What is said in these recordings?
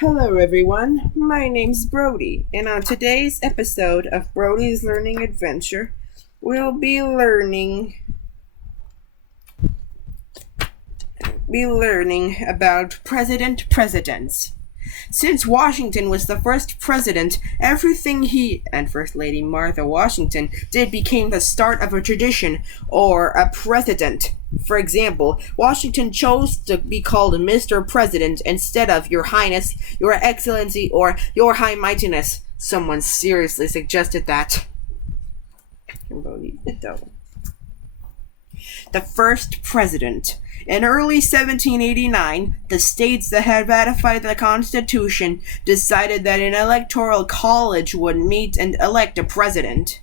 Hello everyone, my name's Brody, and on today's episode of Brody's Learning Adventure, we'll be learning about precedents. Since Washington was the first president, everything he and First Lady Martha Washington did became the start of a tradition or a precedent. For example, Washington chose to be called Mr. President instead of Your Highness, Your Excellency, or Your High Mightiness. Someone seriously suggested that. The first president. In early 1789, the states that had ratified the Constitution decided that an electoral college would meet and elect a president.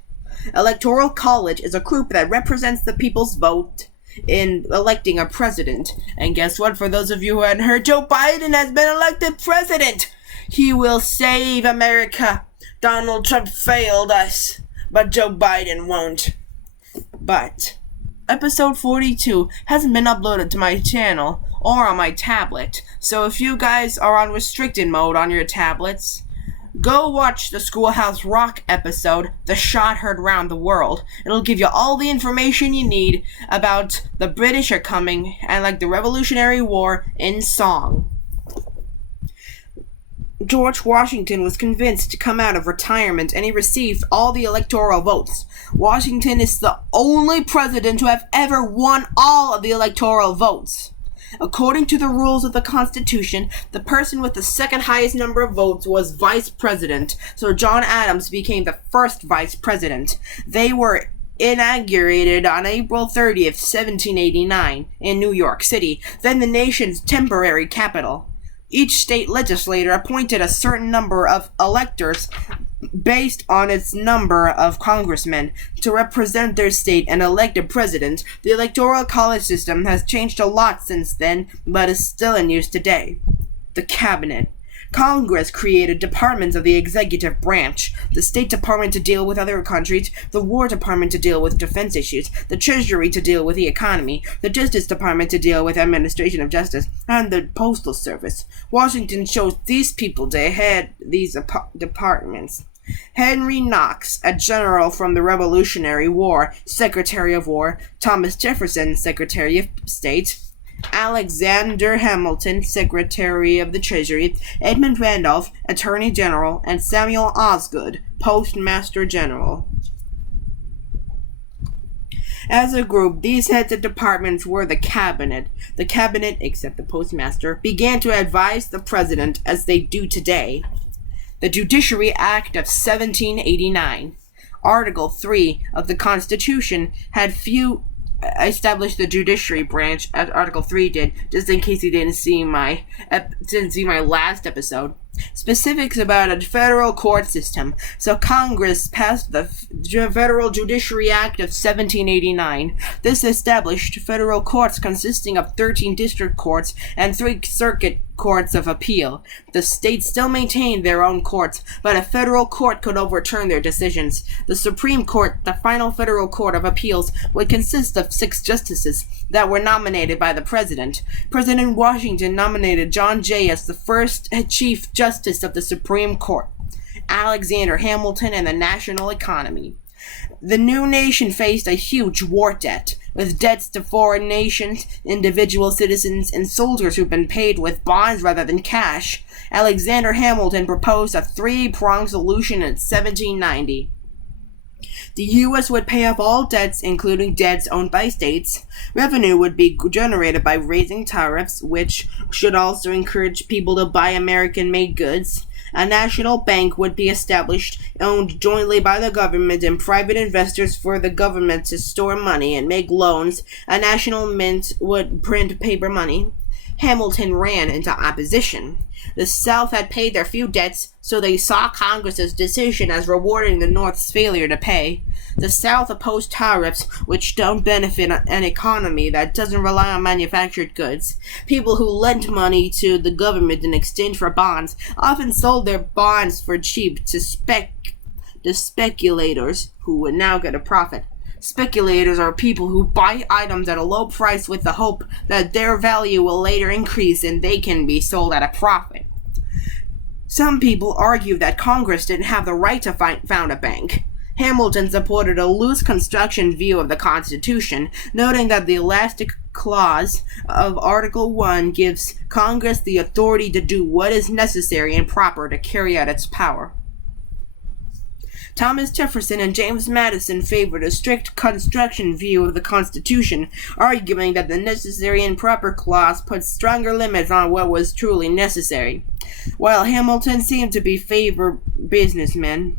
Electoral college is a group that represents the people's vote in electing a president. And guess what? For those of you who hadn't heard, Joe Biden has been elected president. He will save America. Donald Trump failed us, but Joe Biden won't. But episode 42 hasn't been uploaded to my channel or on my tablet, so if you guys are on restricted mode on your tablets, go watch the Schoolhouse Rock episode, The Shot Heard Round the World. It'll give you all the information you need about the British are coming and the Revolutionary War in song. George Washington was convinced to come out of retirement, and he received all the electoral votes. Washington is the only president to have ever won all of the electoral votes. According to the rules of the Constitution, the person with the second highest number of votes was vice president, so John Adams became the first vice president. They were inaugurated on April 30th, 1789, in New York City, then the nation's temporary capital. Each state legislature appointed a certain number of electors based on its number of congressmen to represent their state and elect a president. The electoral college system has changed a lot since then, but is still in use today. The Cabinet. Congress created departments of the executive branch: the State Department to deal with other countries, the War Department to deal with defense issues, the Treasury to deal with the economy, the Justice Department to deal with administration of justice, and the Postal Service. Washington chose these people to head these departments. Henry Knox, a general from the Revolutionary War, Secretary of War; Thomas Jefferson, Secretary of State; Alexander Hamilton, Secretary of the Treasury; Edmund Randolph, Attorney General; and Samuel Osgood, Postmaster General. As a group, these heads of departments were the cabinet. The cabinet, except the postmaster, began to advise the president as they do today. The Judiciary Act of 1789. Article 3 of the Constitution had established the judiciary branch, as Article 3 did, just in case you didn't see my last episode. Specifics about a federal court system. So Congress passed the Federal Judiciary Act of 1789. This established federal courts consisting of 13 district courts and 3 circuit courts of appeal. The states still maintained their own courts, but a federal court could overturn their decisions. The Supreme Court, the final federal court of appeals, would consist of 6 justices that were nominated by the president. President Washington nominated John Jay as the first Chief Justice of the Supreme Court, Alexander Hamilton, and the national economy. The new nation faced a huge war debt, with debts to foreign nations, individual citizens, and soldiers who've been paid with bonds rather than cash. Alexander Hamilton proposed a 3-pronged solution in 1790. The U.S. would pay off all debts, including debts owned by states. Revenue would be generated by raising tariffs, which should also encourage people to buy American-made goods. A national bank would be established, owned jointly by the government and private investors for the government to store money and make loans. A national mint would print paper money. Hamilton ran into opposition. The South had paid their few debts, so they saw Congress's decision as rewarding the North's failure to pay. The South opposed tariffs, which don't benefit an economy that doesn't rely on manufactured goods. People who lent money to the government in exchange for bonds often sold their bonds for cheap to speculators, who would now get a profit. Speculators are people who buy items at a low price with the hope that their value will later increase and they can be sold at a profit. Some people argue that Congress didn't have the right to found a bank. Hamilton supported a loose construction view of the Constitution, noting that the elastic clause of Article 1 gives Congress the authority to do what is necessary and proper to carry out its power. Thomas Jefferson and James Madison favored a strict construction view of the Constitution, arguing that the necessary and proper clause put stronger limits on what was truly necessary. While Hamilton seemed to favor businessmen,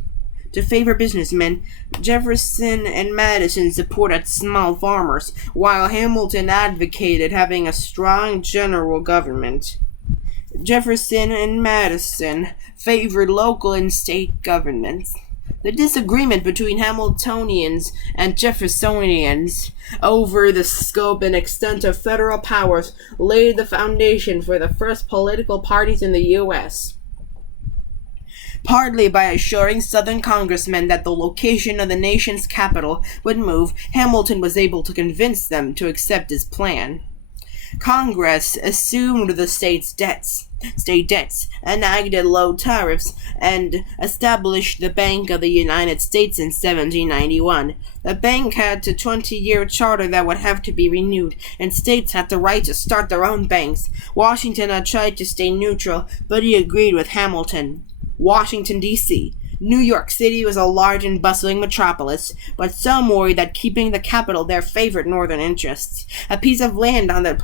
Jefferson and Madison supported small farmers, while Hamilton advocated having a strong general government. Jefferson and Madison favored local and state governments. The disagreement between Hamiltonians and Jeffersonians over the scope and extent of federal powers laid the foundation for the first political parties in the U.S. Partly by assuring Southern congressmen that the location of the nation's capital would move, Hamilton was able to convince them to accept his plan. Congress assumed the state debts, enacted low tariffs, and established the Bank of the United States in 1791. The bank had a 20-year charter that would have to be renewed, and states had the right to start their own banks. Washington had tried to stay neutral, but he agreed with Hamilton. Washington, D.C. New York City was a large and bustling metropolis, but some worried that keeping the capital there favored northern interests. A piece of land on the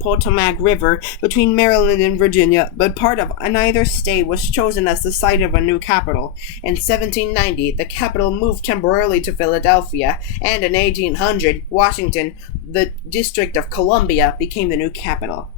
Potomac River between Maryland and Virginia, but part of neither state, was chosen as the site of a new capital. In 1790, the capital moved temporarily to Philadelphia, and in 1800, Washington, the District of Columbia, became the new capital.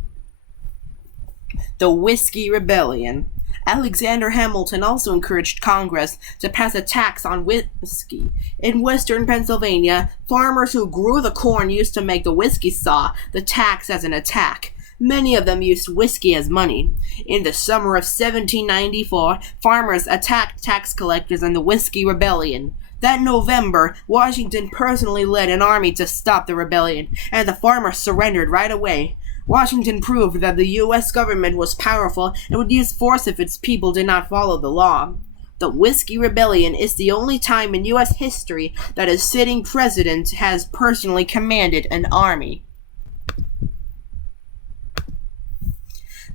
The Whiskey Rebellion. Alexander Hamilton also encouraged Congress to pass a tax on whiskey. In western Pennsylvania, farmers who grew the corn used to make the whiskey saw the tax as an attack. Many of them used whiskey as money. In the summer of 1794, farmers attacked tax collectors in the Whiskey Rebellion. That November, Washington personally led an army to stop the rebellion, and the farmers surrendered right away. Washington proved that the U.S. government was powerful and would use force if its people did not follow the law. The Whiskey Rebellion is the only time in U.S. history that a sitting president has personally commanded an army.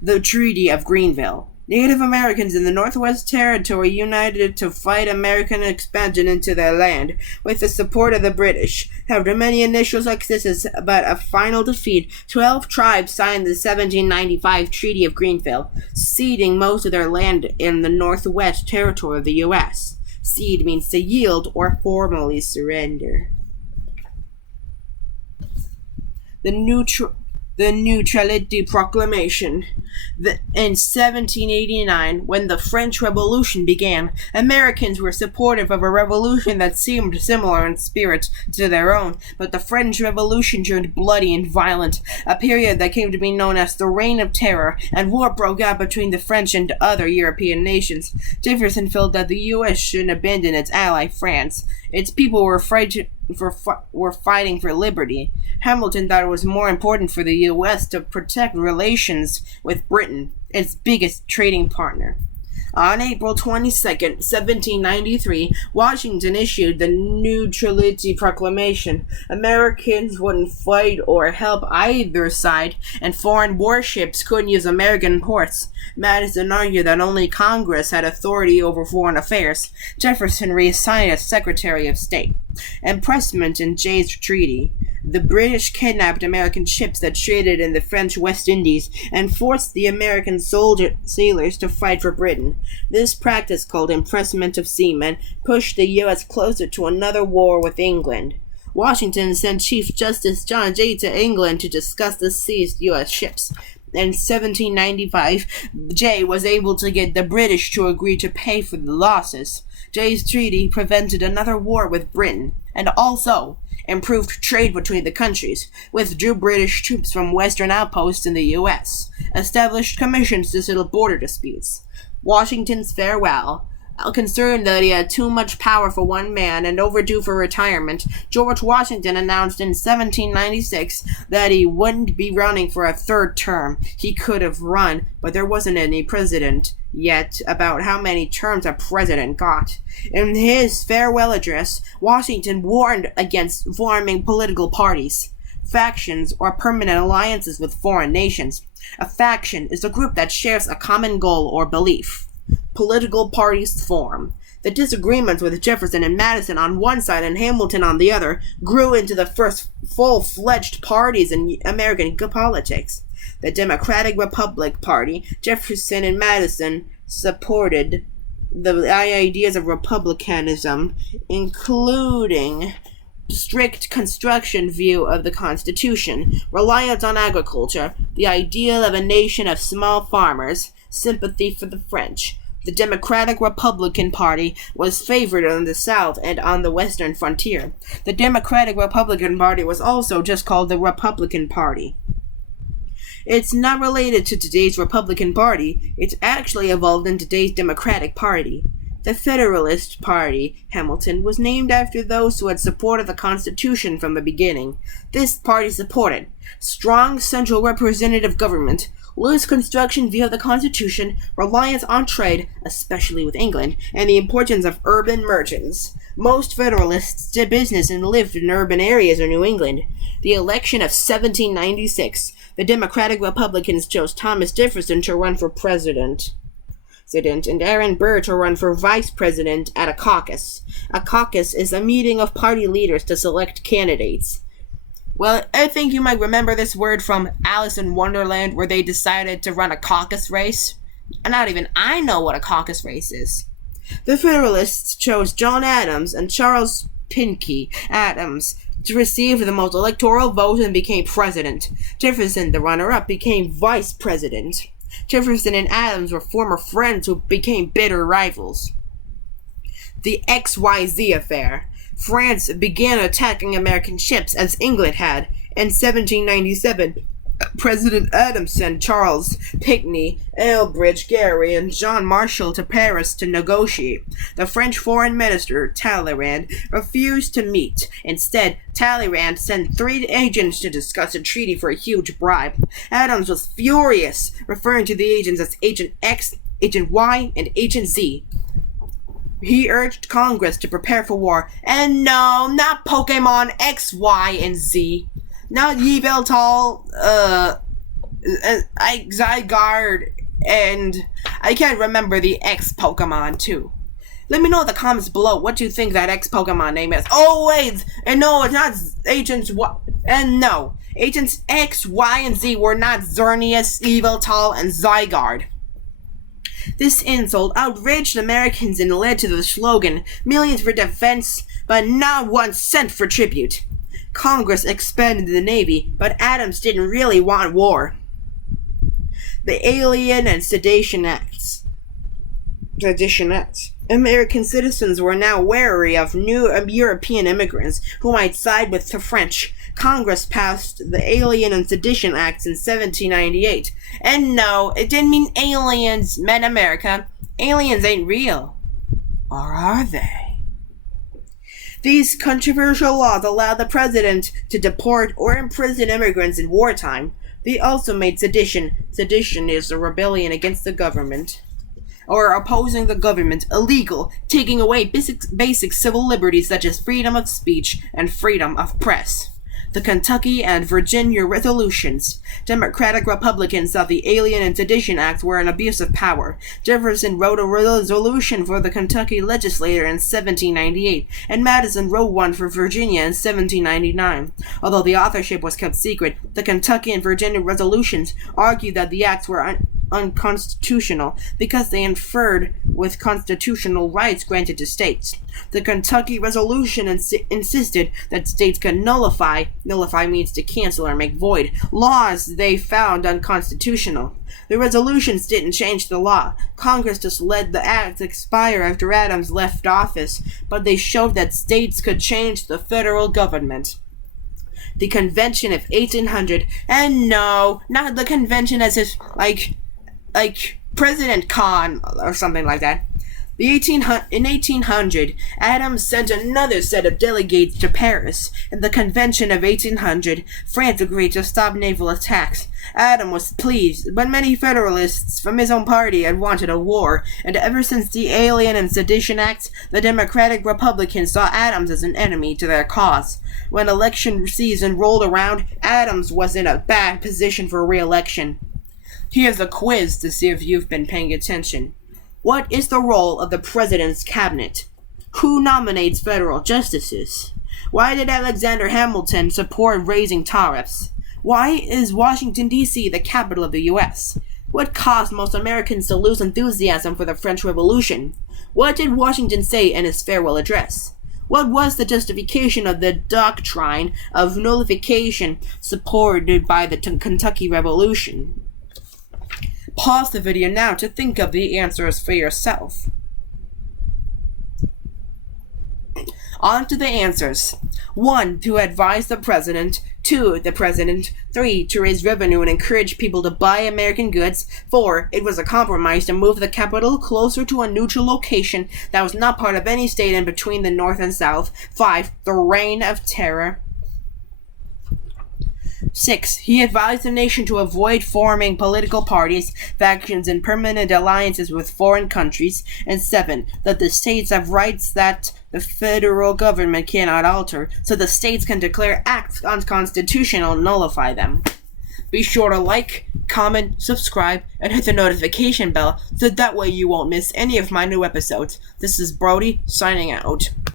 The Treaty of Greenville. Native Americans in the Northwest Territory united to fight American expansion into their land, with the support of the British. After many initial successes but a final defeat, 12 tribes signed the 1795 Treaty of Greenville, ceding most of their land in the Northwest Territory of the U.S. Cede means to yield or formally surrender. The Neutrality Proclamation. In 1789, when the French Revolution began, Americans were supportive of a revolution that seemed similar in spirit to their own, but the French Revolution turned bloody and violent, a period that came to be known as the Reign of Terror, and war broke out between the French and other European nations. Jefferson felt that the U.S. shouldn't abandon its ally France. Its people were fighting for liberty. Hamilton thought it was more important for the U.S. to protect relations with Britain, its biggest trading partner. On April 22, 1793, Washington issued the Neutrality Proclamation. Americans wouldn't fight or help either side, and foreign warships couldn't use American ports. Madison argued that only Congress had authority over foreign affairs. Jefferson reassigned as Secretary of State. Impressment in Jay's Treaty. The British kidnapped American ships that traded in the French West Indies and forced the American sailors to fight for Britain. This practice, called impressment of seamen, pushed the U.S. closer to another war with England. Washington sent Chief Justice John Jay to England to discuss the seized U.S. ships. In 1795, Jay was able to get the British to agree to pay for the losses. Jay's treaty prevented another war with Britain, and also improved trade between the countries, withdrew British troops from western outposts in the U.S., established commissions to settle border disputes. Washington's farewell. Concerned that he had too much power for one man and overdue for retirement, George Washington announced in 1796 that he wouldn't be running for a third term. He could have run, but there wasn't any precedent yet about how many terms a president got. In his farewell address, Washington warned against forming political parties, factions, or permanent alliances with foreign nations. A faction is a group that shares a common goal or belief. Political parties form. The disagreements with Jefferson and Madison on one side and Hamilton on the other grew into the first full-fledged parties in American politics. The Democratic Republic Party, Jefferson and Madison supported the ideas of republicanism, including strict construction view of the Constitution, reliance on agriculture, the ideal of a nation of small farmers, sympathy for the French. The Democratic Republican Party was favored in the South and on the western frontier. The Democratic Republican Party was also just called the Republican Party. It's not related to today's Republican Party. It's actually evolved in today's Democratic Party. The Federalist Party, Hamilton, was named after those who had supported the Constitution from the beginning. This party supported strong central representative government, loose construction view of the Constitution, reliance on trade, especially with England, and the importance of urban merchants. Most Federalists did business and lived in urban areas of New England. The election of 1796, the Democratic Republicans chose Thomas Jefferson to run for president, and Aaron Burr to run for vice president at a caucus. A caucus is a meeting of party leaders to select candidates. Well, I think you might remember this word from Alice in Wonderland, where they decided to run a caucus race. Not even I know what a caucus race is. The Federalists chose John Adams and Charles Pinckney Adams to receive the most electoral votes and became president. Jefferson, the runner-up, became vice president. Jefferson and Adams were former friends who became bitter rivals. The XYZ affair. France began attacking American ships as England had. In 1797, President Adams sent Charles Pinckney, Elbridge Gerry, and John Marshall to Paris to negotiate. The French Foreign Minister, Talleyrand, refused to meet. Instead, Talleyrand sent 3 agents to discuss a treaty for a huge bribe. Adams was furious, referring to the agents as Agent X, Agent Y, and Agent Z. He urged Congress to prepare for war. And no, not Pokemon X, Y, and Z. Not Yveltal, Zygarde, and I can't remember the X Pokemon too. Let me know in the comments below what you think that X Pokemon name is. Oh wait, and no, it's not Agents Y, and no, Agents X, Y, and Z were not Xerneas, Yveltal, and Zygarde. This insult outraged Americans and led to the slogan, "Millions for defense, but not 1 cent for tribute." Congress expanded the Navy, but Adams didn't really want war. The Alien and Sedition Acts. American citizens were now wary of new European immigrants who might side with the French. Congress passed the Alien and Sedition Acts in 1798. And no, it didn't mean aliens meant America. Aliens ain't real. Or are they? These controversial laws allowed the president to deport or imprison immigrants in wartime. They also made sedition. Sedition is a rebellion against the government, or opposing the government, illegal, taking away basic civil liberties such as freedom of speech and freedom of press. The Kentucky and Virginia resolutions. Democratic Republicans thought the Alien and Sedition Acts were an abuse of power. Jefferson wrote a resolution for the Kentucky legislature in 1798, and Madison wrote one for Virginia in 1799. Although the authorship was kept secret, the Kentucky and Virginia resolutions argued that the acts were unconstitutional because they interfered with constitutional rights granted to states. The Kentucky resolution insisted that states could nullify means to cancel or make void, laws they found unconstitutional. The resolutions didn't change the law. Congress just let the acts expire after Adams left office, but they showed that states could change the federal government. The Convention of 1800, and no, not the convention as if like President Khan or something like that. In 1800, Adams sent another set of delegates to Paris. In the Convention of 1800, France agreed to stop naval attacks. Adams was pleased, but many Federalists from his own party had wanted a war, and ever since the Alien and Sedition Acts, the Democratic Republicans saw Adams as an enemy to their cause. When election season rolled around, Adams was in a bad position for re-election. Here's a quiz to see if you've been paying attention. What is the role of the President's cabinet? Who nominates federal justices? Why did Alexander Hamilton support raising tariffs? Why is Washington, D.C. the capital of the U.S.? What caused most Americans to lose enthusiasm for the French Revolution? What did Washington say in his farewell address? What was the justification of the doctrine of nullification supported by the Kentucky Revolution? Pause the video now to think of the answers for yourself. On to the answers. 1. To advise the president. 2. The president. 3. To raise revenue and encourage people to buy American goods. 4. It was a compromise to move the capital closer to a neutral location that was not part of any state in between the North and South. 5. The Reign of Terror. 6. He advised the nation to avoid forming political parties, factions, and permanent alliances with foreign countries. And 7. That the states have rights that the federal government cannot alter, so the states can declare acts unconstitutional and nullify them. Be sure to like, comment, subscribe, and hit the notification bell so that way you won't miss any of my new episodes. This is Brody, signing out.